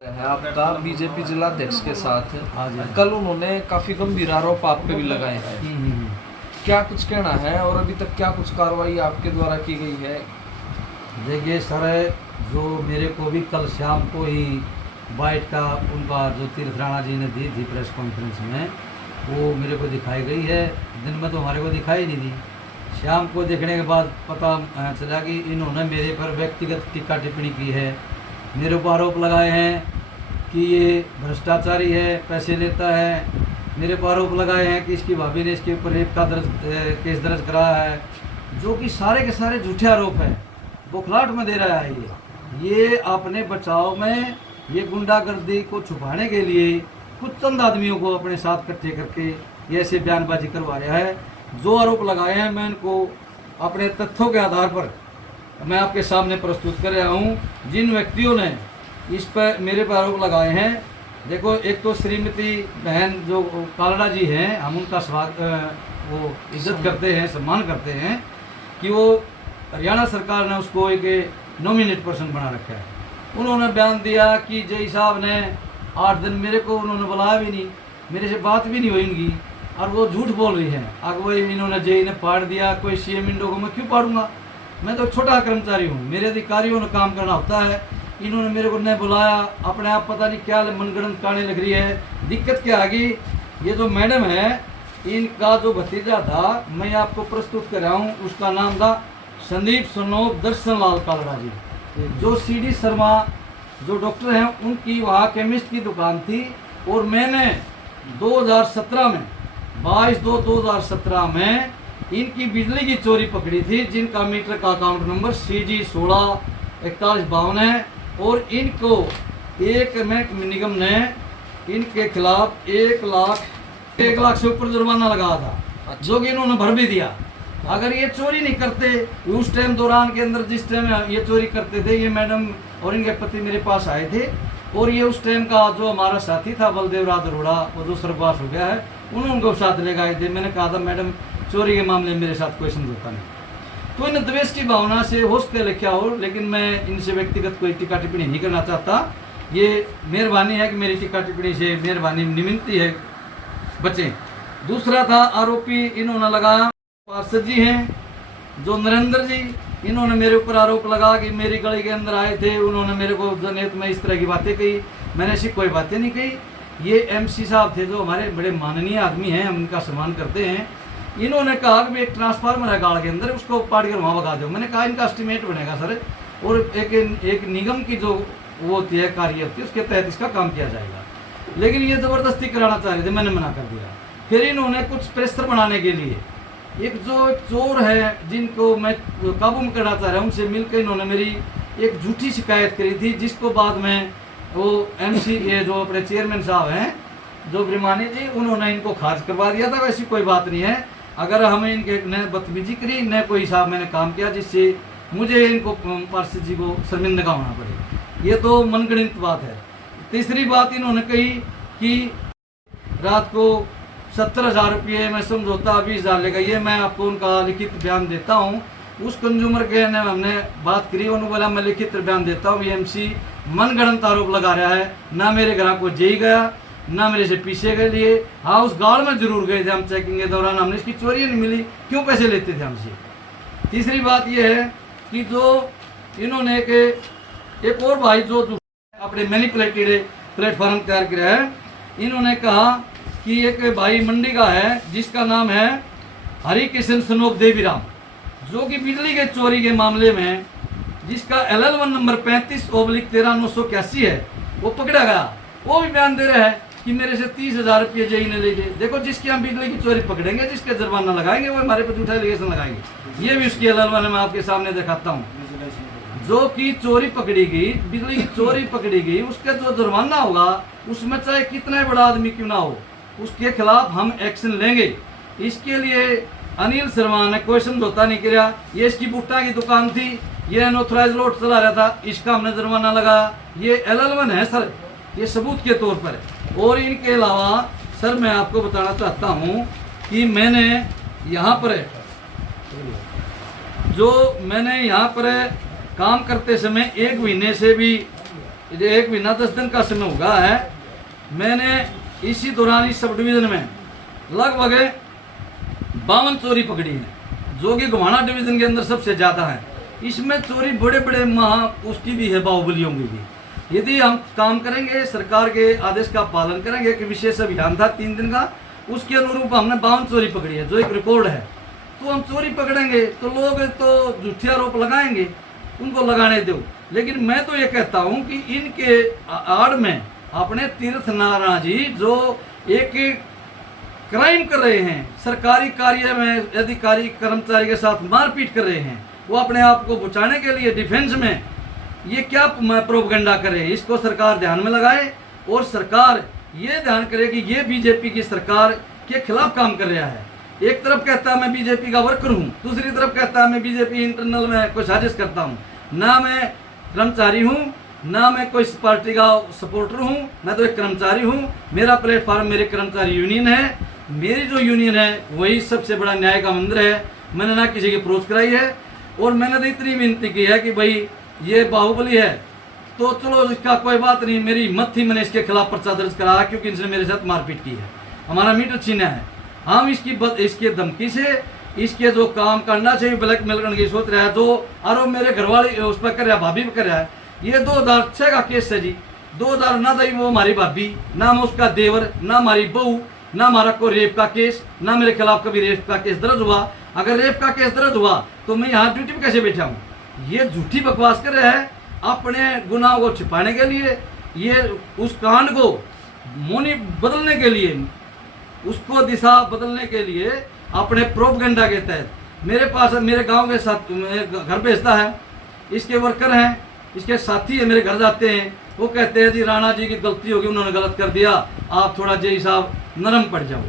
है आपका बीजेपी जिला अध्यक्ष के साथ। हाँ जी। कल उन्होंने काफी गंभीर आरोप आप पे भी लगाए हैं। क्या कुछ कहना है और अभी तक क्या कुछ कार्रवाई आपके द्वारा की गई है? देखिए सर, जो मेरे को भी कल शाम को ही बाइट का उनका जो तीर्थ राणा जी ने दी थी प्रेस कॉन्फ्रेंस में, वो मेरे को दिखाई गई है। दिन में तो हमारे को दिखाई नहीं दी। शाम को देखने के बाद पता चला कि इन्होंने मेरे पर व्यक्तिगत टीका टिप्पणी की है। मेरे ऊपर आरोप लगाए हैं कि ये भ्रष्टाचारी है, पैसे लेता है। मेरे ऊपर आरोप लगाए हैं कि इसकी भाभी ने इसके ऊपर रेप का केस दर्ज कराया है, जो कि सारे के सारे झूठे आरोप हैं। बौखलाहट में दे रहा है ये अपने बचाव में, ये गुंडागर्दी को छुपाने के लिए कुछ चंद आदमियों को अपने साथ इकट्ठे करके ये ऐसे बयानबाजी करवा रहा है। जो आरोप लगाए हैं मैं इनको अपने तथ्यों के आधार पर मैं आपके सामने प्रस्तुत कर रहा हूँ। जिन व्यक्तियों ने इस पर मेरे पर आरोप लगाए हैं, देखो, एक तो श्रीमती बहन जो कालड़ा जी हैं, हम उनका वो इज्जत करते हैं, सम्मान करते हैं कि वो हरियाणा सरकार ने उसको एक नॉमिनेट पर्सन बना रखा है। उन्होंने बयान दिया कि जय साहब ने 8 दिन मेरे को उन्होंने बुलाया भी नहीं, मेरे से बात भी नहीं हुई इनकी, और वो झूठ बोल रही है। अगुवाई इन्होंने जेई ने फाड़ दिया, कोई सीएम इंडो को मैं क्यों फाड़ूंगा? मैं तो छोटा कर्मचारी हूँ, मेरे अधिकारियों ने काम करना होता है। इन्होंने मेरे को नहीं बुलाया, अपने आप पता नहीं क्या मनगढ़ंत कहानी लग रही है। दिक्कत क्या आ गई, ये जो मैडम है, इनका जो भतीजा था, मैं आपको प्रस्तुत कर रहा हूँ, उसका नाम था संदीप सनोप दर्शन लाल कालड़ा जी। जो CD शर्मा जो डॉक्टर हैं, उनकी वहाँ केमिस्ट की दुकान थी। और मैंने 2017 में 22/2/2017 में इनकी बिजली की चोरी पकड़ी थी, जिनका मीटर का अकाउंट नंबर CG 164152 है। और इनको एक निगम ने इनके खिलाफ 1 लाख से ऊपर जुर्माना लगा था, जो कि इन्होंने भर भी दिया। अगर ये चोरी नहीं करते उस टाइम दौरान के अंदर, जिस टाइम ये चोरी करते थे, ये मैडम और इनके पति मेरे पास आए थे। और ये उस टाइम का जो हमारा साथी था बलदेव राज अरोड़ा, वो जो स्वर्गवास हो गया है, उन्होंने उनको साथ ले गए थे। मैंने कहा था मैडम, चोरी के मामले में मेरे साथ कोई समझौता नहीं। तो इन द्वेष की भावना से हो सकते लिखा हो, लेकिन मैं इनसे व्यक्तिगत कोई टीका टिप्पणी नहीं करना चाहता। ये मेहरबानी है कि मेरी टीका टिप्पणी से मेहरबानी निमित्ती है, बचें। दूसरा था आरोपी इन्होंने लगाया पार्षद जी हैं जो नरेंद्र जी, इन्होंने मेरे ऊपर आरोप लगा कि मेरी गली के अंदर आए थे, उन्होंने मेरे को जनहित में इस तरह की बातें कही। मैंने ऐसी कोई बातें नहीं कही। ये MC साहब थे जो हमारे बड़े माननीय आदमी हैं, हम इनका सम्मान करते हैं। इन्होंने कहा कि एक ट्रांसफार्मर है गाड़ के अंदर, उसको पाड़ कर वहाँ भगा दो। मैंने कहा इनका एस्टिमेट बनेगा सर, और एक निगम की जो वो होती है, कार्य होती है, उसके तहत इसका काम किया जाएगा। लेकिन ये ज़बरदस्ती कराना चाह रहे थे, मैंने मना कर दिया। फिर इन्होंने कुछ प्रेशर बनाने के लिए एक चोर है, जिनको मैं काबू में करना चाह रहा हूँ, उनसे मिलकर इन्होंने मेरी एक झूठी शिकायत करी थी, जिसको बाद में वो MC ये जो अपने चेयरमैन साहब हैं जो ब्रह्मानी जी, उन्होंने इनको खारिज करवा दिया था। वैसी कोई बात नहीं है। अगर हमें इनके न बदतमीजी करी, न कोई हिसाब मैंने काम किया जिससे मुझे इनको पार्षद जी को शर्मिंदा होना पड़े, ये तो मनगढ़ंत बात है। तीसरी बात इन्होंने कही कि रात को 70,000 रुपये में समझौता 20,000 लेगा। ये मैं आपको उनका लिखित बयान देता हूँ। उस कंज्यूमर के ने हमने बात करी, उन्होंने बोला मैं लिखित बयान देता हूँ। ये MC मनगढ़ंत आरोप लगा रहा है। ना मेरे घर को जेई गया, ना मेरे से पीछे के लिए। हाँ, उस गाड़ में जरूर गए थे हम चेकिंग के दौरान, हमने इसकी चोरी नहीं मिली, क्यों पैसे लेते थे हमसे। तीसरी बात यह है कि जो इन्होंने एक और भाई जो अपने मैनिपुलेटेड प्लेटफॉर्म तैयार किया है, इन्होंने कहा कि एक भाई मंडी का है जिसका नाम है हरिकिशन सनोप देवीराम, जो कि बिजली के चोरी के मामले में जिसका LL1 नंबर 35/13/981 है, वो पकड़ा गया। वो भी बयान दे रहा है कि मेरे से 30,000 रुपये जेई ने ले लिए। देखो, जिसकी हम बिजली की चोरी पकड़ेंगे, जिसके जुर्माना लगाएंगे, वो हमारे पर झूठा एलिगेशन लगाएंगे। ये भी उसकी LL1 मैं आपके सामने दिखाता हूँ। जो कि चोरी पकड़ी गई, बिजली की चोरी पकड़ी गई, उसका जो जुर्माना होगा, उसमें चाहे कितना बड़ा आदमी क्यों ना हो, उसके खिलाफ हम एक्शन लेंगे। इसके लिए अनिल शर्मा ने कोई समझौता नहीं किया। ये इसकी भुट्टा की दुकान थी, ये अनऑथराइज लोड चला रहा था, इसका हमने जुर्माना लगाया। ये LL1 है सर, ये सबूत के तौर पर। और इनके अलावा सर मैं आपको बताना चाहता हूँ कि मैंने यहाँ पर काम करते समय 1 महीने से भी 1 महीना 10 दिन का समय हुआ है, मैंने इसी दौरान इस सब डिवीज़न में लगभग 52 चोरी पकड़ी है, जो कि गोहाना डिवीज़न के अंदर सबसे ज़्यादा है। इसमें चोरी बड़े बड़े उसकी भी है, बाहुबलियों की भी। यदि हम काम करेंगे, सरकार के आदेश का पालन करेंगे कि विशेष अभियान था 3 दिन का, उसके अनुरूप हमने 52 चोरी पकड़ी है, जो एक रिकॉर्ड है। तो हम चोरी पकड़ेंगे तो लोग तो झूठे आरोप लगाएंगे, उनको लगाने दो। लेकिन मैं तो ये कहता हूँ कि इनके आड़ में अपने तीर्थ नारायण जी जो एक क्राइम कर रहे हैं, सरकारी कार्य में अधिकारी कर्मचारी के साथ मारपीट कर रहे हैं, वो अपने आप को बचाने के लिए डिफेंस में ये क्या प्रोपगंडा करे, इसको सरकार ध्यान में लगाए। और सरकार ये ध्यान करे कि ये बीजेपी की सरकार के खिलाफ काम कर रहा है। एक तरफ कहता है मैं बीजेपी का वर्कर हूँ, दूसरी तरफ कहता है मैं बीजेपी इंटरनल में कोई साजिश करता हूँ। ना मैं कर्मचारी हूँ, ना मैं कोई पार्टी का सपोर्टर हूँ, मैं तो एक कर्मचारी हूँ। मेरा प्लेटफॉर्म मेरे कर्मचारी यूनियन है, मेरी जो यूनियन है वही सबसे बड़ा न्याय का मंदिर है। मैंने ना किसी की अप्रोच कराई है, और मैंने तो इतनी विनती की है कि भाई ये बाहुबली है तो चलो इसका कोई बात नहीं, मेरी हिम्मत थी, मैंने इसके खिलाफ पर्चा दर्ज कराया क्योंकि इसने मेरे साथ मारपीट की है, हमारा मीटर छीना है। हम इसके धमकी से, इसके जो काम करना चाहिए ब्लैकमेल करने की सोच रहा है, जो आरोप मेरे घर वाले उस पर कर रहा है, भाभी पर कर रहा है। ये 2006 का केस है जी। 2000 ना दई वो हमारी भाभी, ना मैं उसका देवर, ना हमारी बहू, ना हमारा कोई रेप का केस, ना मेरे खिलाफ कभी रेप का केस दर्ज हुआ। अगर रेप का केस दर्ज हुआ तो मैं यहाँ ड्यूटी पे कैसे बैठा हूँ? ये झूठी बकवास कर रहा है अपने गुनाहों को छिपाने के लिए, ये उस कांड को मोनी बदलने के लिए, उसको दिशा बदलने के लिए अपने प्रोपगंडा के तहत मेरे पास, मेरे गांव के साथ घर भेजता है। इसके वर्कर हैं, इसके साथी है, मेरे घर जाते हैं, वो कहते हैं जी राणा जी की गलती होगी, उन्होंने गलत कर दिया, आप थोड़ा जी साहब नरम पड़ जाओ।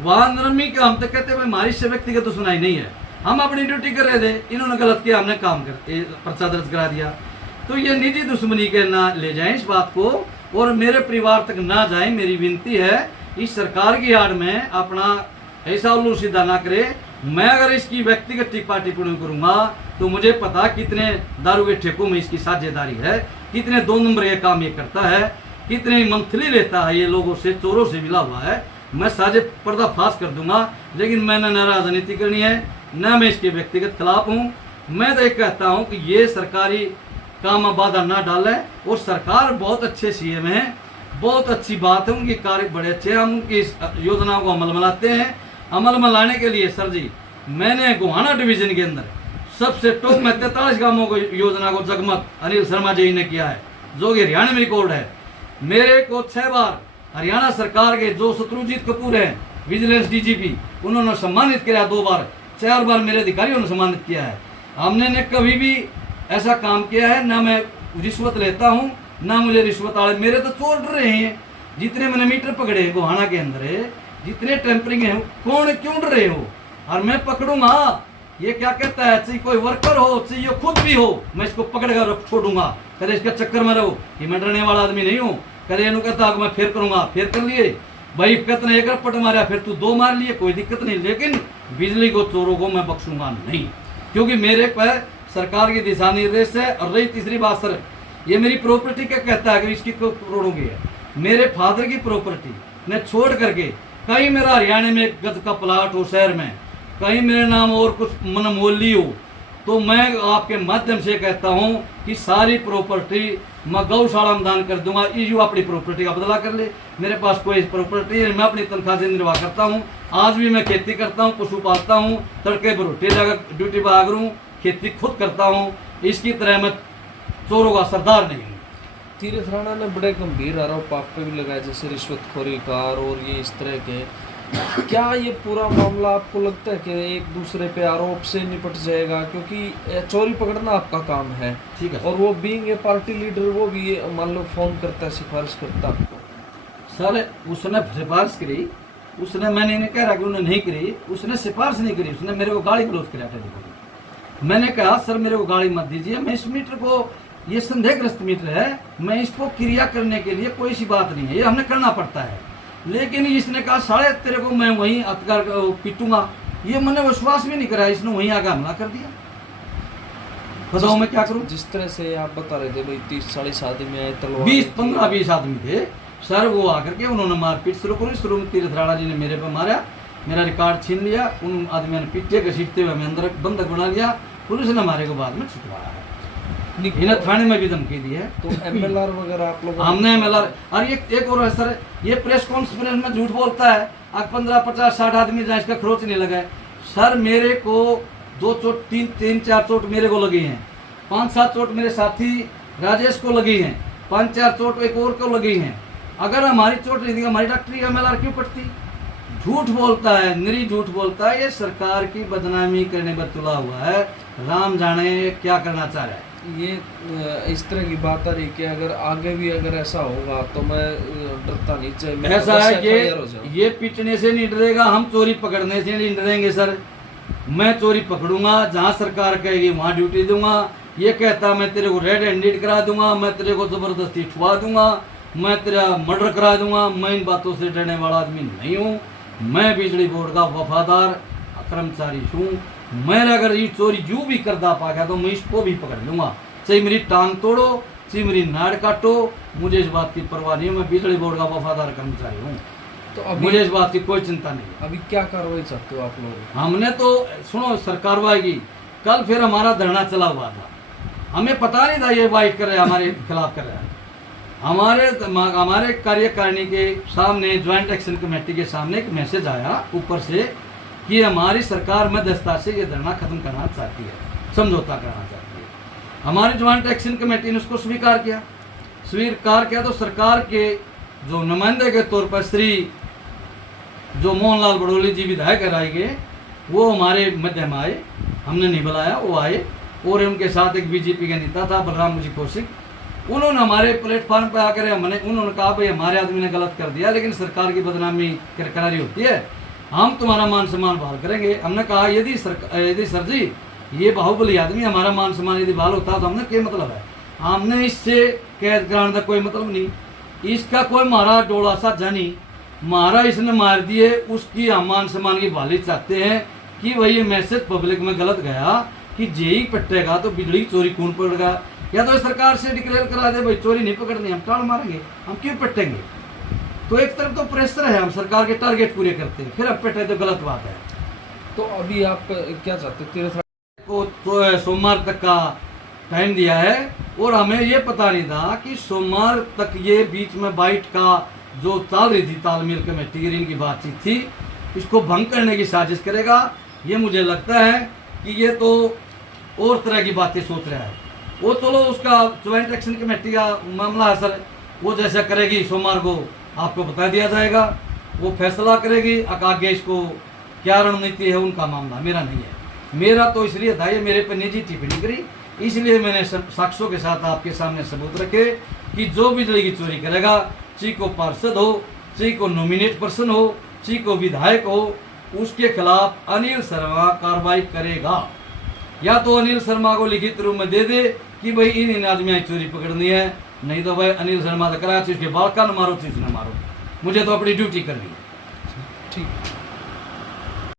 वहाँ नरमी का हम तो कहते हैं भाई हमारी से व्यक्तिगत सुनाई नहीं है, हम अपनी ड्यूटी कर रहे थे, इन्होंने गलत किया, हमने काम कर पर्चा दर्ज करा दिया। तो ये निजी दुश्मनी के ना ले जाएं इस बात को, और मेरे परिवार तक ना जाएं। मेरी विनती है इस सरकार की आड़ में अपना ऐसा उल्लू सीधा ना करे। मैं अगर इसकी व्यक्तिगत टिप्पा टिप्पणी करूंगा तो मुझे पता कितने दारू के ठेकों में इसकी साझेदारी है, कितने 2 नंबर के काम ये करता है, कितने मंथली लेता है ये लोगों से, चोरों से मिला हुआ है। मैं साझे पर्दाफाश कर दूंगा, लेकिन मैंने न राजनीति करनी है, न मैं इसके व्यक्तिगत खिलाफ हूँ। मैं तो एक कहता हूँ कि ये सरकारी काम बाधा ना डाले। और सरकार बहुत अच्छे सीएम हैं, बहुत अच्छी बात है, उनके कार्य बड़े अच्छे हैं, हम उनकी इस योजनाओं को अमल में लाते हैं। अमल में लाने के लिए सर जी मैंने गोहाना डिवीजन के अंदर सबसे टॉप में 43 गांवों को योजना को जगमग अनिल शर्मा जी ने किया है, जो कि हरियाणा में रिकॉर्ड है। मेरे को 6 बार हरियाणा सरकार के जो शत्रुजीत कपूर हैं विजिलेंस डीजीपी, उन्होंने सम्मानित किया 2 बार, 4 बार मेरे अधिकारियों ने सम्मानित किया है। हमने ने कभी भी ऐसा काम किया है, ना मैं रिश्वत लेता हूँ, ना मुझे रिश्वत वाले, मेरे तो चोर डर रहे हैं। जितने मैंने मीटर पकड़े हैं गोहाना के अंदर है, जितने टेम्परिंग है, कौन क्यों डर रहे हो? और मैं पकड़ूंगा। ये क्या कहता है, चाहे कोई वर्कर हो, चाहे ये खुद भी हो, मैं इसको पकड़ कर छोड़ूंगा। कदे इसके चक्कर में रहो कि मैं डरने वाला आदमी नहीं हूँ। कदे इन्हों कहता मैं फिर करूंगा, फिर कर लिए भाई, कितने एक रपट मारा, फिर तू 2 मार लिए, कोई दिक्कत नहीं। लेकिन बिजली को चोरों को मैं बख्शूंगा नहीं, क्योंकि मेरे पर सरकार के दिशा निर्देश है। और रही तीसरी बात सर, ये मेरी प्रॉपर्टी क्या कहता है कि इसकी करोड़ों की है, मेरे फादर की प्रॉपर्टी ने छोड़ करके कहीं मेरा हरियाणा में एक गज का प्लाट हो शहर में, कहीं मेरे नाम और कुछ मनमोली हो, तो मैं आपके माध्यम से कहता हूं कि सारी प्रॉपर्टी मैं गौशाला में दान कर दूंगा। यू अपनी प्रॉपर्टी का बदला कर ले, मेरे पास कोई प्रॉपर्टी है, मैं अपनी तनख्वाह से निर्वाह करता हूं। आज भी मैं खेती करता हूं, पशु पालता हूं, तड़के बरोटे जाकर ड्यूटी पर आग हूँ, खेती खुद करता हूँ। इसकी तरह मैं चोरों का सरदार नहीं हूँ। तीर्थ राणा ने बड़े गंभीर आरोप आप पे भी लगाए, जैसे रिश्वतखोरी का और ये इस तरह के। क्या ये पूरा मामला आपको लगता है कि एक दूसरे पे आरोप से निपट जाएगा? क्योंकि चोरी पकड़ना आपका काम है, ठीक है, और वो बीइंग ए पार्टी लीडर, वो भी मान लो फोन करता है, सिफारिश करता आपको। सर उसने सिफारिश करी, उसने, मैंने नहीं कह रहा कि उन्होंने नहीं करी, उसने सिफारिश नहीं करी, उसने मेरे को गाली गलौज कराया टेलीफोन। मैंने कहा सर मेरे को गाली मत दीजिए, मैं इस मीटर को, ये संदेहग्रस्त मीटर है, मैं इसको क्रिया करने के लिए कोई सी बात नहीं है, ये हमने करना पड़ता है। लेकिन इसने कहा साढ़े तेरे को मैं वहीं हथकार पीटूंगा, ये मैंने विश्वास भी नहीं करा, इसने वहीं आगे हमला कर दिया। बताओ मैं क्या करूं? जिस तरह से आप बता रहे थे भाई 30-40 आदमी में आए तलवार 15-20 आदमी थे सर। वो आकर के उन्होंने मारपीट शुरू करी। शुरू में तीरथ राणा जी ने मेरे पे मारा, मेरा रिकॉर्ड छीन लिया। उन आदमियों ने पीटे घसीटते हुए हमें अंदर बंधक बना लिया। पुलिस ने हमारे को बाद में छुटवाया है। इन्हें थाने में भी धमकी दी है। तो MLR वगैरह आप लोग हमने MLR। और ये एक और है सर, ये प्रेस कॉन्फ्रेंस में झूठ बोलता है। आज 15-50-60 आदमी जहाँ इसका खरोच नहीं लगा है सर। मेरे को 2 चोट 3-4 चोट मेरे को लगी हैं, 5-7 चोट मेरे साथी राजेश को लगी हैं, 5-4 चोट एक और को लगी हैं। अगर हमारी चोट नहीं थी हमारी डॉक्टरी MLR क्यों पड़ती? झूठ बोलता है, निरी झूठ बोलता है। ये सरकार की बदनामी करने पर तुला हुआ है। राम जाने क्या करना चाह रहा है। ये इस तरह की बात आ रही कि अगर आगे भी अगर ऐसा होगा तो मैं डरता नहीं चाहिए। ऐसा है कि ये पीटने से नहीं डरेगा, हम चोरी पकड़ने से नहीं डरेंगे सर। मैं चोरी पकड़ूंगा, जहाँ सरकार कहेगी वहाँ ड्यूटी दूंगा। ये कहता मैं तेरे को रेड हैंडेड करा दूंगा, मैं तेरे को जबरदस्ती ठुआ दूंगा, मैं तेरा मर्डर करा दूंगा। मैं इन बातों से डरने वाला आदमी नहीं हूँ। मैं बिजली बोर्ड का वफादार कर्मचारी हूँ। मैं अगर ये चोरी यूँ भी करदा पा गया तो मैं इसको भी पकड़ लूंगा, चाहे मेरी टांग तोड़ो, चाहे मेरी नाड़ काटो, मुझे इस बात की परवाह नहीं है। मैं बिजली बोर्ड का वफादार कर्मचारी हूँ, तो अभी मुझे इस बात की कोई चिंता नहीं। अभी क्या कार्रवाई चाहते हो आप लोग? हमने तो सुनो सर कार्रवाई की। कल फिर हमारा धरना चला हुआ था, हमें पता नहीं था ये वाइट कर रहे हैं, हमारे खिलाफ कर रहे हैं। हमारे कार्यकारिणी के सामने, ज्वाइंट एक्शन कमेटी के सामने एक मैसेज आया ऊपर से कि हमारी सरकार मध्यस्थता से ये धरना खत्म करना चाहती है, समझौता करना चाहती है। हमारी ज्वाइंट एक्शन कमेटी ने उसको स्वीकार किया तो सरकार के जो नुमाइंदे के तौर पर श्री जो मोहनलाल बड़ोली जी विधायक कराए गए, वो हमारे मध्य में आए। हमने नहीं बुलाया, वो आए। और उनके साथ एक बीजेपी का नेता था बलराम मुझी कौशिक। उन्होंने हमारे प्लेटफॉर्म पर आकर उन्होंने कहा भाई हमारे आदमी ने गलत कर दिया, लेकिन सरकार की बदनामी करारी होती है, हम तुम्हारा मान सम्मान बहाल करेंगे। हमने कहा यदि सर जी ये बाहुबली आदमी हमारा मान सम्मान यदि बहाल होता तो हमने क्या मतलब है? हमने इससे कैद कराने का कोई मतलब नहीं। इसका कोई मारा डोला सा जानी मारा इसने मार दिए, उसकी हम मान सम्मान की बहाली चाहते हैं कि भाई ये मैसेज पब्लिक में गलत गया कि जेई पट्टेगा तो बिजली चोरी कौन पड़ेगा। या तो सरकार से डिक्लेयर करा दे भाई चोरी नहीं पकड़नी, हम टाड़ मारेंगे, हम क्यों पट्टेंगे? तो एक तरफ तो प्रेशर है, हम सरकार के टारगेट पूरे करते हैं, फिर अब पट्टे तो गलत बात है। तो अभी आप क्या चाहते हो? तीरथ को तो सोमवार तक का टाइम दिया है और हमें ये पता नहीं था कि सोमवार तक ये बीच में बाइट का जो चल रही थी तालमेल कमेटी इनकी बातचीत थी, इसको भंग करने की साजिश करेगा। ये मुझे लगता है कि ये तो और तरह की बातें सोच रहा है। वो चलो उसका ज्वाइंट एक्शन कमेटी का मामला है सर, वो जैसा करेगी सोमवार को आपको बता दिया जाएगा, वो फैसला करेगी। आगे इसको क्या रणनीति है उनका मामला, मेरा नहीं है। मेरा तो इसलिए था ये मेरे पर निजी टिप्पणी करी, इसलिए मैंने साक्ष्यों के साथ आपके सामने सबूत रखे कि जो बिजली की चोरी करेगा, चाहे को पार्षद हो, चाहे को नॉमिनेट पर्सन हो, चाहे को विधायक हो, उसके खिलाफ अनिल शर्मा कार्रवाई करेगा। या तो अनिल शर्मा को लिखित रूप में दे दे कि भाई इन आदमियों की चोरी पकड़नी है, नहीं तो भाई अनिल शर्मा तो करा, उसके बाल का न मारो, चीज न मारो, मुझे तो अपनी ड्यूटी करनी है। ठीक।